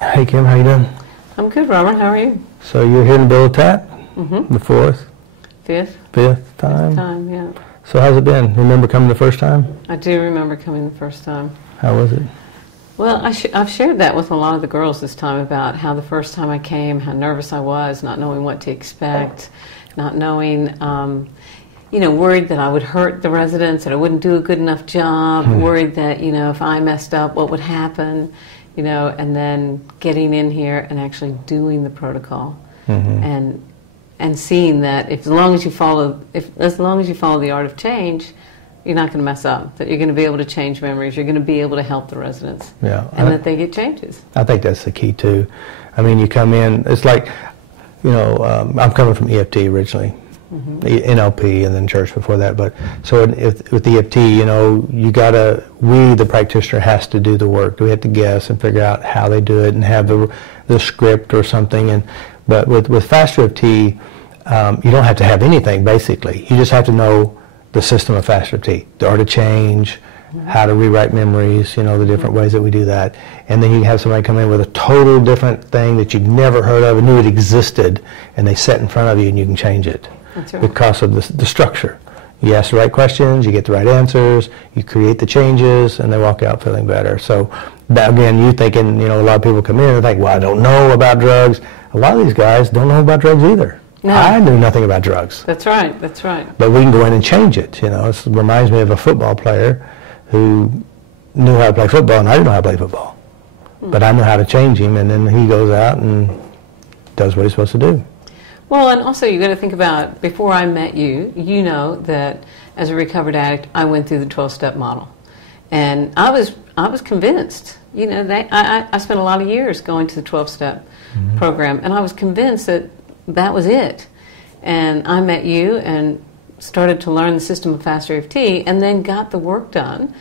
Hey Kim, how you doing? I'm good, Robert. How are you? So you're here to build a tap? The fourth? Fifth time? Fifth time, yeah. So how's it been? Remember coming the first time? I do remember coming the first time. How was it? Well, I've shared that with a lot of the girls this time about how the first time I came, how nervous I was, not knowing what to expect, not knowing, worried that I would hurt the residents, that I wouldn't do a good enough job, worried that, if I messed up, what would happen, and then getting in here and actually doing the protocol and seeing that as long as you follow the art of change, you're not going to mess up, that you're going to be able to change memories, you're going to be able to help the residents, and that they get changes. I think that's the key too. I mean, you come in, it's like, I'm coming from EFT originally, NLP and then church before that, but so with EFT, the practitioner has to do the work. We have to guess and figure out how they do it and have the script or something. But with FasterEFT, you don't have to have anything basically. You just have to know the system of FasterEFT, the art of change, how to rewrite memories, the different ways that we do that. And then you have somebody come in with a total different thing that you've never heard of and knew it existed, and they set in front of you and you can change it. That's right. Because of the structure. You ask the right questions, you get the right answers, you create the changes, and they walk out feeling better. So that, again, you thinking, a lot of people come in and think, well, I don't know about drugs. A lot of these guys don't know about drugs either. No. I knew nothing about drugs. That's right, that's right. But we can go in and change it. It reminds me of a football player who knew how to play football, and I didn't know how to play football. But I knew how to change him, and then he goes out and does what he's supposed to do. Well, and also you got to think about, before I met you, you know that as a recovered addict, I went through the 12-step model. And I was convinced, I spent a lot of years going to the 12-step program, and I was convinced that that was it. And I met you and started to learn the system of FasterEFT and then got the work done.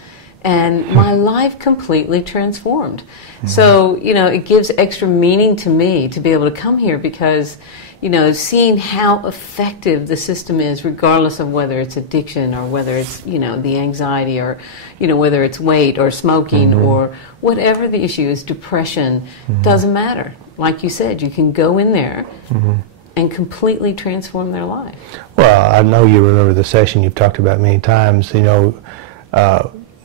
And my life completely transformed. So, it gives extra meaning to me to be able to come here because, seeing how effective the system is, regardless of whether it's addiction or whether it's, the anxiety or, whether it's weight or smoking or whatever the issue is, depression, doesn't matter. Like you said, you can go in there and completely transform their life. Well, I know you remember the session you've talked about many times,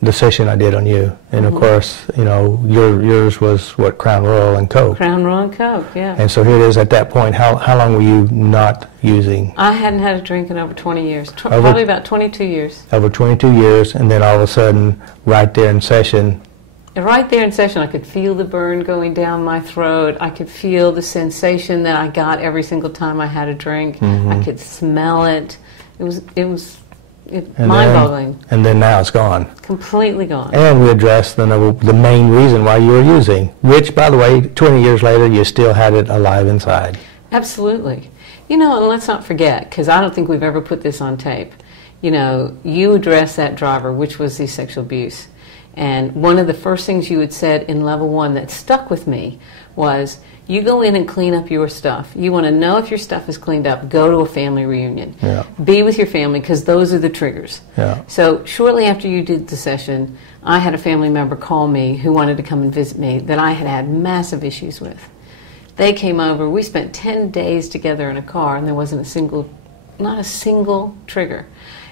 the session I did on you, and of course, yours was what, Crown Royal and Coke. Crown Royal and Coke, yeah. And so here it is at that point. How long were you not using? I hadn't had a drink in over 20 years, probably about 22 years. Over 22 years, and then all of a sudden, right there in session. Right there in session, I could feel the burn going down my throat. I could feel the sensation that I got every single time I had a drink. I could smell it. It was mind-boggling. And then now it's gone. Completely gone. And we addressed the main reason why you were using, which, by the way, 20 years later, you still had it alive inside. Absolutely. And let's not forget, because I don't think we've ever put this on tape, you addressed that driver, which was the sexual abuse. And one of the first things you had said in level 1 that stuck with me was, you go in and clean up your stuff. You want to know if your stuff is cleaned up, go to a family reunion. Yeah. Be with your family, because those are the triggers. Yeah. So shortly after you did the session, I had a family member call me who wanted to come and visit me that I had had massive issues with. They came over. We spent 10 days together in a car, and there wasn't not a single trigger.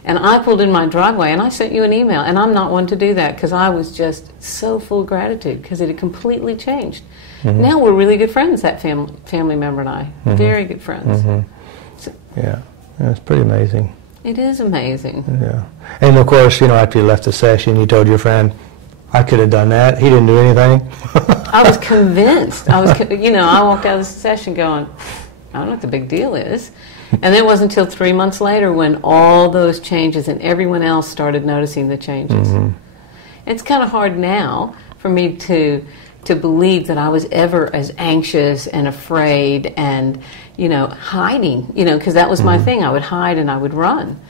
And I pulled in my driveway, and I sent you an email, and I'm not one to do that because I was just so full of gratitude because it had completely changed. Now we're really good friends, that family member and I. Very good friends. So, yeah, it's pretty amazing. It is amazing. Yeah. And of course, after you left the session, you told your friend, I could have done that. He didn't do anything. I was convinced. I walked out of the session going, I don't know what the big deal is. And it wasn't until 3 months later when all those changes and everyone else started noticing the changes. It's kind of hard now for me to believe that I was ever as anxious and afraid and, hiding, because that was my thing. I would hide and I would run.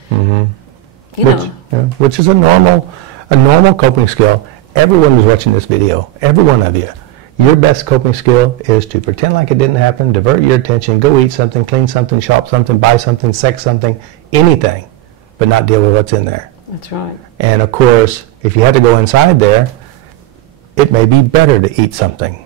Which is a normal coping skill. Everyone who's watching this video, every one of you, your best coping skill is to pretend like it didn't happen, divert your attention, go eat something, clean something, shop something, buy something, sex something, anything, but not deal with what's in there. That's right. And of course, if you had to go inside there, it may be better to eat something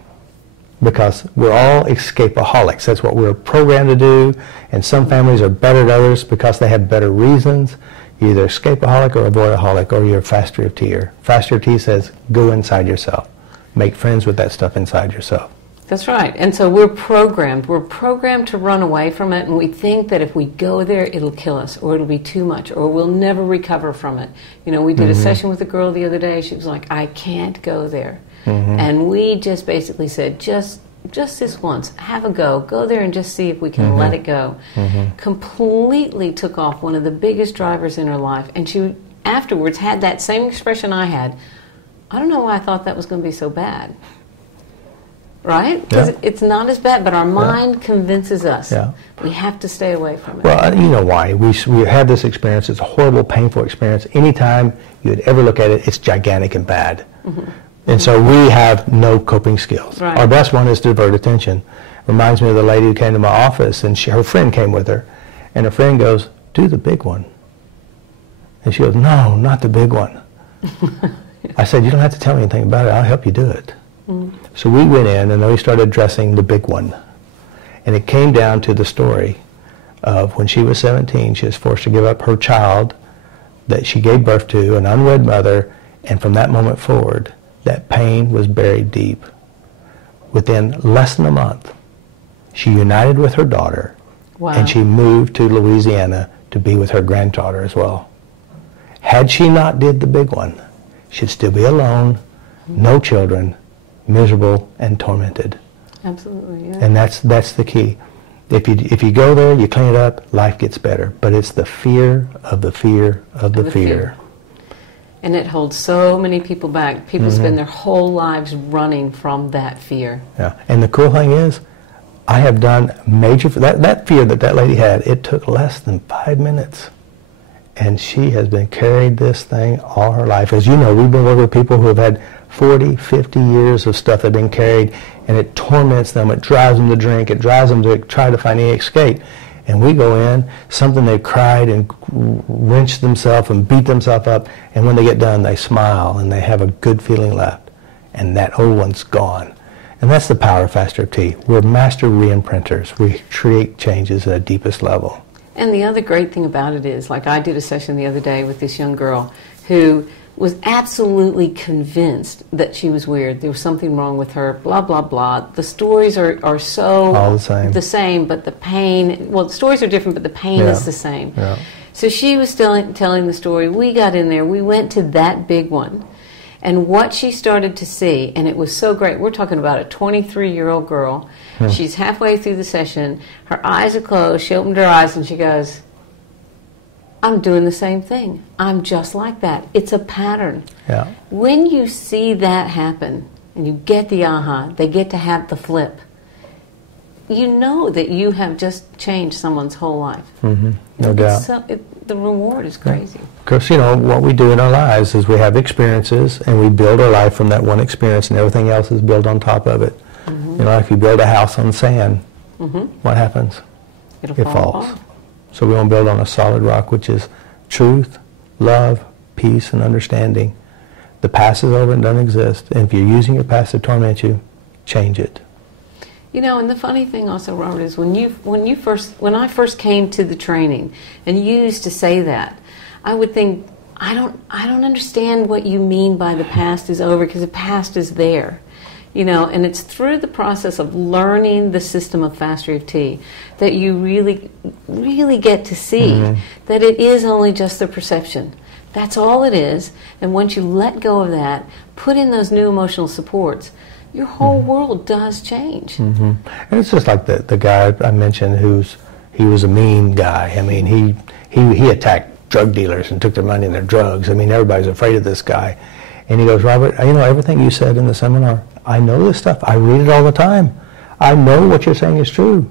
because we're all escapaholics. That's what we're programmed to do, and some families are better than others because they have better reasons. You're either escapaholic or avoidaholic, or you're a FasterEFTer. FasterEFT says, go inside yourself. Make friends with that stuff inside yourself. That's right. And so we're programmed. We're programmed to run away from it, and we think that if we go there, it'll kill us, or it'll be too much, or we'll never recover from it. You know, we did a session with a girl the other day. She was like, I can't go there. And we just basically said, just this once, have a go. Go there and just see if we can let it go. Completely took off one of the biggest drivers in her life. And she afterwards had that same expression I had. I don't know why I thought that was going to be so bad. Right? Because it's not as bad, but our mind convinces us we have to stay away from it. Well, you know why. We had this experience. It's a horrible, painful experience. Anytime you'd ever look at it, it's gigantic and bad. And so we have no coping skills. Right. Our best one is to divert attention. Reminds me of the lady who came to my office, and her friend came with her. And her friend goes, do the big one. And she goes, no, not the big one. I said, you don't have to tell me anything about it. I'll help you do it. So we went in and then we started addressing the big one. And it came down to the story of when she was 17, she was forced to give up her child that she gave birth to, an unwed mother, and from that moment forward, that pain was buried deep. Within less than a month, she united with her daughter, and she moved to Louisiana to be with her granddaughter as well. Had she not did the big one, she'd still be alone, no children, miserable and tormented. Absolutely, yeah. And that's the key. If you go there, you clean it up, life gets better. But it's the fear of the fear of the fear. And it holds so many people back. People spend their whole lives running from that fear. Yeah. And the cool thing is, I have done major, that fear that lady had, it took less than 5 minutes. And she has been carried this thing all her life. As you know, we've been working with people who have had 40, 50 years of stuff that have been carried, and it torments them, it drives them to drink, it drives them to try to find any escape. And we go in, something they've cried and wrenched themselves and beat themselves up, and when they get done, they smile and they have a good feeling left. And that old one's gone. And that's the power of FasterEFT. We're master reimprinters. We create changes at a deepest level. And the other great thing about it is, like I did a session the other day with this young girl who was absolutely convinced that she was weird. There was something wrong with her, blah, blah, blah. The stories are so all the same, but the pain, well, the stories are different, but the pain is the same. Yeah. So she was still telling the story. We got in there. We went to that big one. And what she started to see, and it was so great, we're talking about a 23-year-old girl. She's halfway through the session. Her eyes are closed. She opened her eyes and she goes, I'm doing the same thing. I'm just like that. It's a pattern. Yeah. When you see that happen and you get the aha, they get to have the flip, you know that you have just changed someone's whole life. No doubt. The reward is crazy. Because, you know, what we do in our lives is we have experiences and we build our life from that one experience, and everything else is built on top of it. You know, if you build a house on sand, what happens? It falls. So we want to build on a solid rock, which is truth, love, peace, and understanding. The past is over and doesn't exist. And if you're using your past to torment you, change it. You know, and the funny thing also, Robert, is when I first came to the training, and you used to say that, I would think, I don't understand what you mean by the past is over, because the past is there. You know, and it's through the process of learning the system of FasterEFT that you really, really get to see that it is only just the perception. That's all it is. And once you let go of that, put in those new emotional supports, your whole world does change. And it's just like the guy I mentioned he was a mean guy. I mean, he attacked drug dealers and took their money and their drugs. I mean, everybody's afraid of this guy. And he goes, Robert, you know, everything you said in the seminar, I know this stuff. I read it all the time. I know what you're saying is true.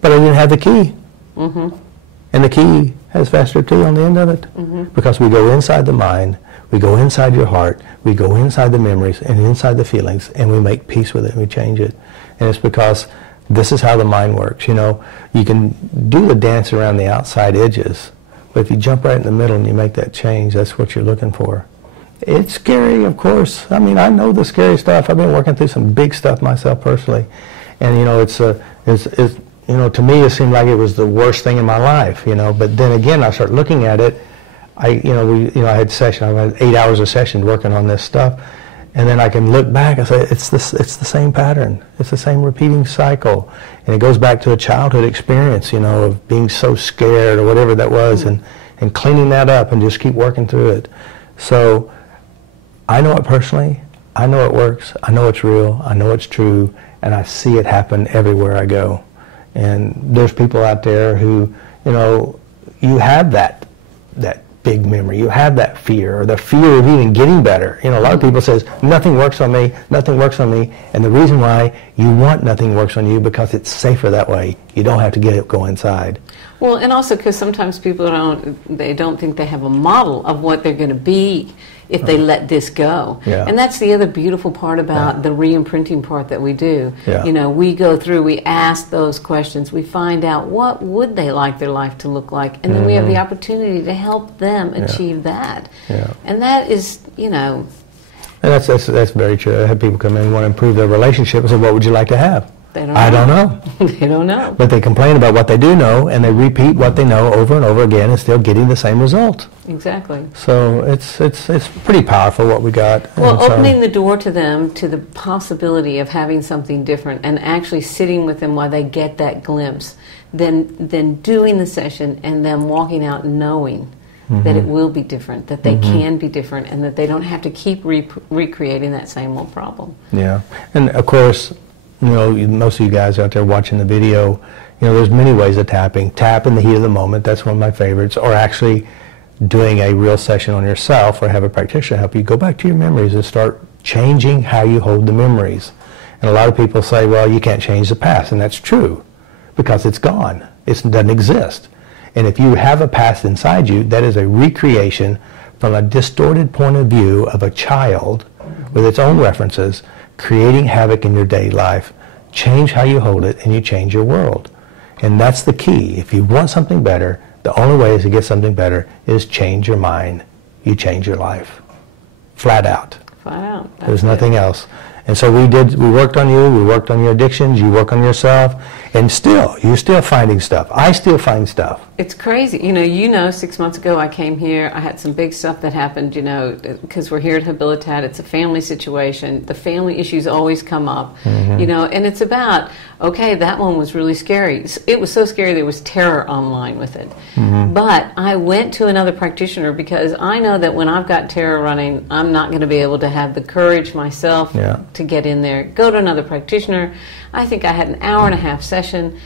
But I didn't have the key. And the key has FasterEFT on the end of it. Because we go inside the mind, we go inside your heart, we go inside the memories and inside the feelings, and we make peace with it and we change it. And it's because this is how the mind works. You know, you can do the dance around the outside edges, but if you jump right in the middle and you make that change, that's what you're looking for. It's scary, of course. I mean, I know the scary stuff. I've been working through some big stuff myself personally. And to me, it seemed like it was the worst thing in my life, But then again, I started looking at it. I had I had 8 hours a session working on this stuff, and then I can look back and say it's the same pattern. It's the same repeating cycle, and it goes back to a childhood experience, of being so scared or whatever that was, and cleaning that up and just keep working through it. So I know it personally. I know it works. I know it's real. I know it's true, and I see it happen everywhere I go. And there's people out there who, you have that big memory. You have that fear, or the fear of even getting better. A lot of people says, nothing works on me, nothing works on me. And the reason why you want nothing works on you, because it's safer that way. You don't have to go inside. Well, and also because sometimes people don't think they have a model of what they're going to be if they let this go. Yeah. And that's the other beautiful part about the re-imprinting part that we do. Yeah. We go through, we ask those questions, we find out what would they like their life to look like, and then we have the opportunity to help them achieve that. Yeah. And that is, And that's very true. I have people come in and want to improve their relationship and say, what would you like to have? I don't know. They don't know. But they complain about what they do know, and they repeat what they know over and over again, and still getting the same result. Exactly. So it's pretty powerful what we got. Well, opening the door to them to the possibility of having something different, and actually sitting with them while they get that glimpse, then doing the session, and then walking out knowing that it will be different, that they can be different, and that they don't have to keep recreating that same old problem. Yeah, and of course, most of you guys out there watching the video, there's many ways of tapping. Tap in the heat of the moment, that's one of my favorites, or actually doing a real session on yourself, or have a practitioner help you go back to your memories and start changing how you hold the memories. And a lot of people say, well, you can't change the past, and that's true, because it's gone. It doesn't exist. And if you have a past inside you, that is a recreation from a distorted point of view of a child with its own references, creating havoc in your daily life. Change how you hold it, and you change your world. And that's the key. If you want something better, the only way to get something better is change your mind. You change your life. Flat out. Flat out. There's nothing else. And so we worked on you, we worked on your addictions, you work on yourself, and you're still finding stuff. I still find stuff. It's crazy. 6 months ago I came here, I had some big stuff that happened, because we're here at Habilitat. It's a family situation. The family issues always come up, and it's about, okay, that one was really scary. It was so scary there was terror online with it. But I went to another practitioner because I know that when I've got terror running, I'm not going to be able to have the courage myself to get in there. Go to another practitioner. I think I had an hour-and-a-half session.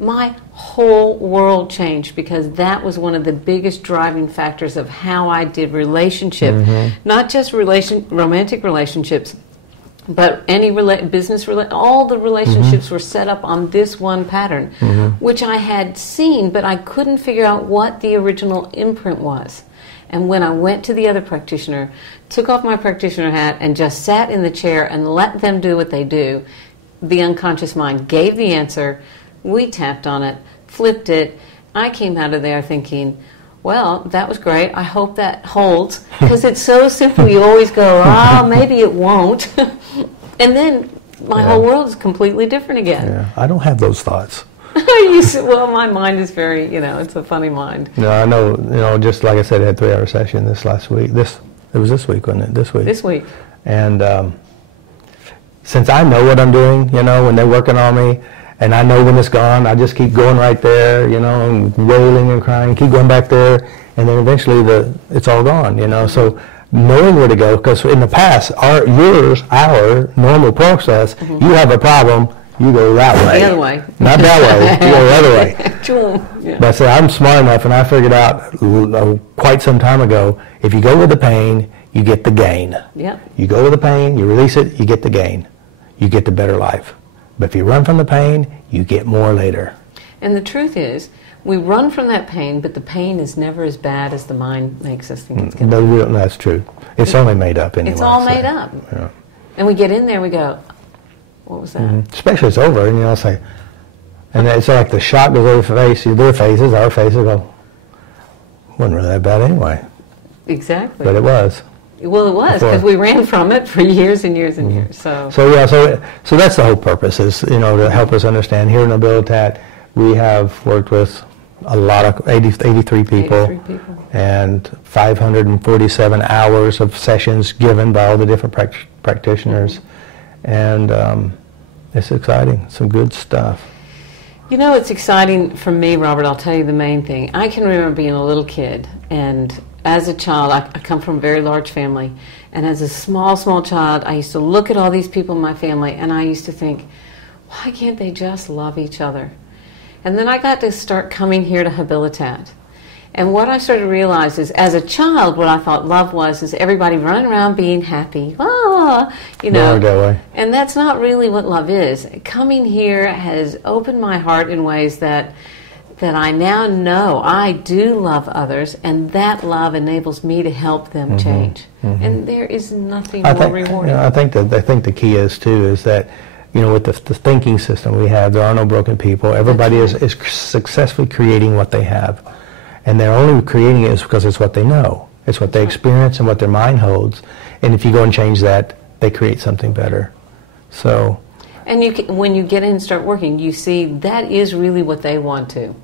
My whole world changed, because that was one of the biggest driving factors of how I did relationship, not just romantic relationships, but any all the relationships were set up on this one pattern, which I had seen, but I couldn't figure out what the original imprint was. And when I went to the other practitioner, took off my practitioner hat and just sat in the chair and let them do what they do, the unconscious mind gave the answer. We tapped on it, flipped it. I came out of there thinking, well, that was great. I hope that holds. Because it's so simple. You always go, maybe it won't. And then my whole world is completely different again. Yeah, I don't have those thoughts. Well, my mind is very, it's a funny mind. No, I know, just like I said, I had a 3-hour session this last week. It was this week, wasn't it? This week. And since I know what I'm doing, when they're working on me, and I know when it's gone, I just keep going right there, and wailing and crying, keep going back there, and then eventually it's all gone, So knowing where to go, because in the past, our normal process, you have a problem, you go that way. The other way. Not that way, you go the other way. Yeah. But I'm smart enough, and I figured out quite some time ago, if you go with the pain, you get the gain. Yeah. You go with the pain, you release it, you get the gain. You get the better life. But if you run from the pain, you get more later. And the truth is, we run from that pain, but the pain is never as bad as the mind makes us think it's going to be. That's true. It's only made up anyway. It's all made up. Yeah. And we get in there and we go, what was that? Especially it's over, and it's like, and it's like the shock goes over their faces, our faces go, wasn't really that bad anyway. Exactly. But it was. Well, it was, because we ran from it for years and years and years. So that's the whole purpose, is, you know, to help us understand. Here in Abilitat, we have worked with a lot of 83 people, and 547 hours of sessions given by all the different practitioners, and it's exciting, some good stuff. You know, it's exciting for me, Robert. I'll tell you the main thing. I can remember being a little kid, and as a child, I come from a very large family, and as a small child, I used to look at all these people in my family, and I used to think, why can't they just love each other? And then I got to start coming here to Abilitat. And what I started to realize is, as a child, what I thought love was is everybody running around being happy, you know. And that's not really what love is. Coming here has opened my heart in ways that I now know I do love others, and that love enables me to help them change. And there is nothing more rewarding. You know, I think the key is too is that, you know, with the thinking system we have, there are no broken people. Everybody is successfully creating what they have. And they're only creating it because it's what they know. It's what they experience and what their mind holds. And if you go and change that, they create something better. So. And when you get in and start working, you see that is really what they want to.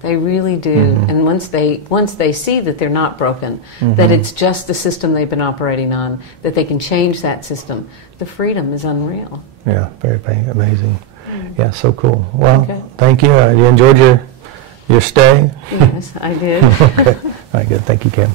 They really do. And once they see that they're not broken, that it's just the system they've been operating on, that they can change that system, the freedom is unreal. Yeah, very amazing. Yeah, so cool. Well, thank you. You enjoyed your stay? Yes, I did. Okay. All right, good. Thank you, Kim.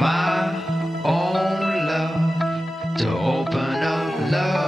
My own love to open up love.